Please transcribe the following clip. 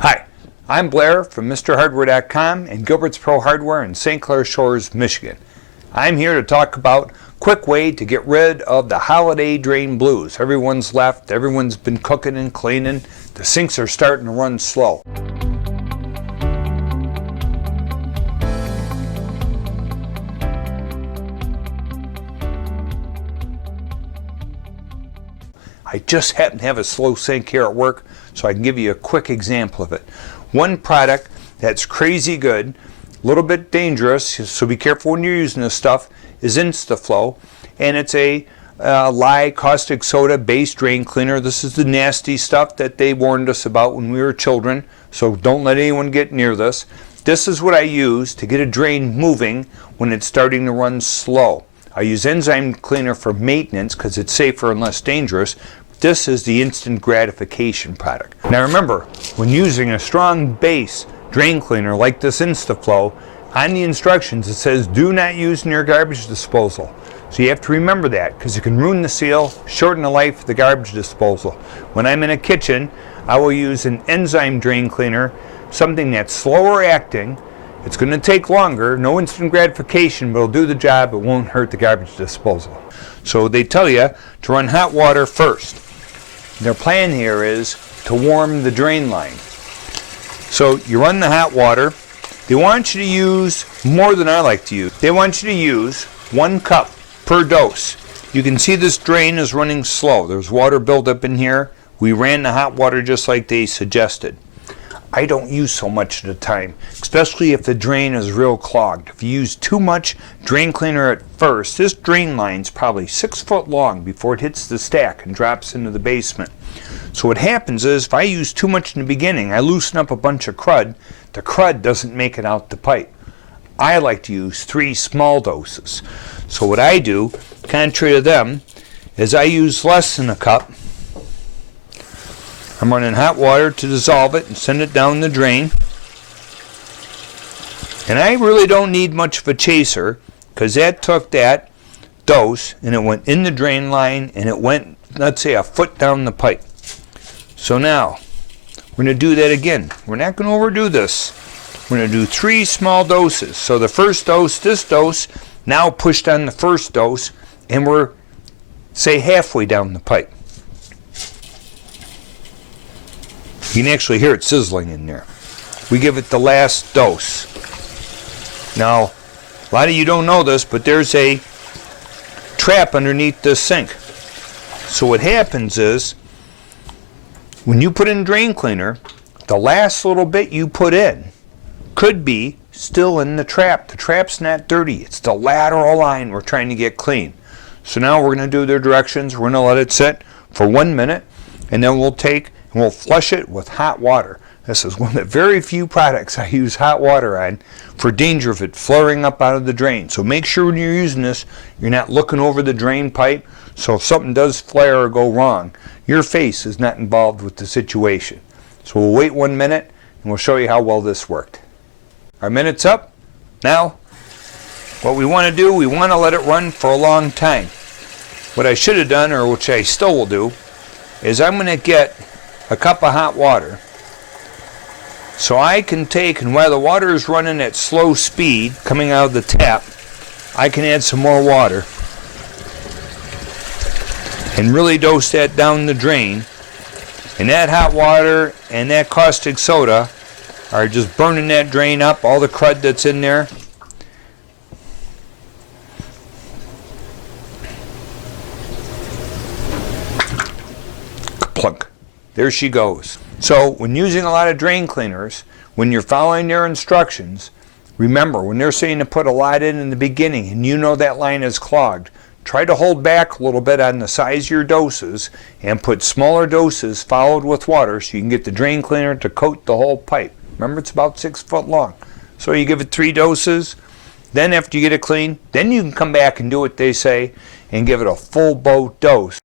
Hi, I'm Blair from MrHardware.com and Gilbert's Pro Hardware in St. Clair Shores, Michigan. I'm here to talk about a quick way to get rid of the holiday drain blues. Everyone's left, everyone's been cooking and cleaning, the sinks are starting to run slow. I just happen to have a slow sink here at work, so I can give you a quick example of it. One product that's crazy good, a little bit dangerous, so be careful when you're using this stuff, is Insta-Flo, and it's a lye caustic soda based drain cleaner. This is the nasty stuff that they warned us about when we were children, so don't let anyone get near this. This is what I use to get a drain moving when it's starting to run slow. I use enzyme cleaner for maintenance because it's safer and less dangerous. This is the instant gratification product. Now remember, when using a strong base drain cleaner like this Insta-Flo, on the instructions it says do not use near garbage disposal. So you have to remember that because it can ruin the seal, shorten the life of the garbage disposal. When I'm in a kitchen, I will use an enzyme drain cleaner, something that's slower acting. It's going to take longer, no instant gratification, but it'll do the job. It won't hurt the garbage disposal. So they tell you to run hot water first. Their plan here is to warm the drain line. So you run the hot water. They want you to use more than I like to use. They want you to use 1 cup per dose. You can see this drain is running slow. There's water buildup in here. We ran the hot water just like they suggested. I don't use so much at a time, especially if the drain is real clogged. If you use too much drain cleaner at first, this drain line's probably 6 foot long before it hits the stack and drops into the basement. So what happens is if I use too much in the beginning, I loosen up a bunch of crud. The crud doesn't make it out the pipe. I like to use 3 small doses. So what I do, contrary to them, is I use less than a cup. I'm running hot water to dissolve it and send it down the drain. And I really don't need much of a chaser because that took that dose and it went in the drain line and it went, let's say, a foot down the pipe. So now we're going to do that again. We're not going to overdo this. We're going to do 3 small doses. So the first dose, this dose, now pushed on the first dose, and we're, say, halfway down the pipe. You can actually hear it sizzling in there. We give it the last dose. Now, a lot of you don't know this, but there's a trap underneath this sink. So what happens is, when you put in drain cleaner, the last little bit you put in could be still in the trap. The trap's not dirty. It's the lateral line we're trying to get clean. So now we're going to do their directions. We're going to let it sit for 1 minute, and then we'll take and we'll flush it with hot water. This is one of the very few products I use hot water on for danger of it flaring up out of the drain. So make sure when you're using this, you're not looking over the drain pipe. So if something does flare or go wrong, your face is not involved with the situation. So we'll wait 1 minute and we'll show you how well this worked. Our minute's up. Now, what we want to do, we want to let it run for a long time. What I should have done, or which I still will do, is I'm going to get a cup of hot water. So I can take, and while the water is running at slow speed coming out of the tap, I can add some more water and really dose that down the drain. And that hot water and that caustic soda are just burning that drain up, all the crud that's in there. Plunk. There she goes. So when using a lot of drain cleaners, when you're following their instructions, remember when they're saying to put a lot in the beginning and you know that line is clogged, try to hold back a little bit on the size of your doses and put smaller doses followed with water so you can get the drain cleaner to coat the whole pipe. Remember, it's about 6 foot long. So you give it 3 doses. Then after you get it clean, then you can come back and do what they say and give it a full boat dose.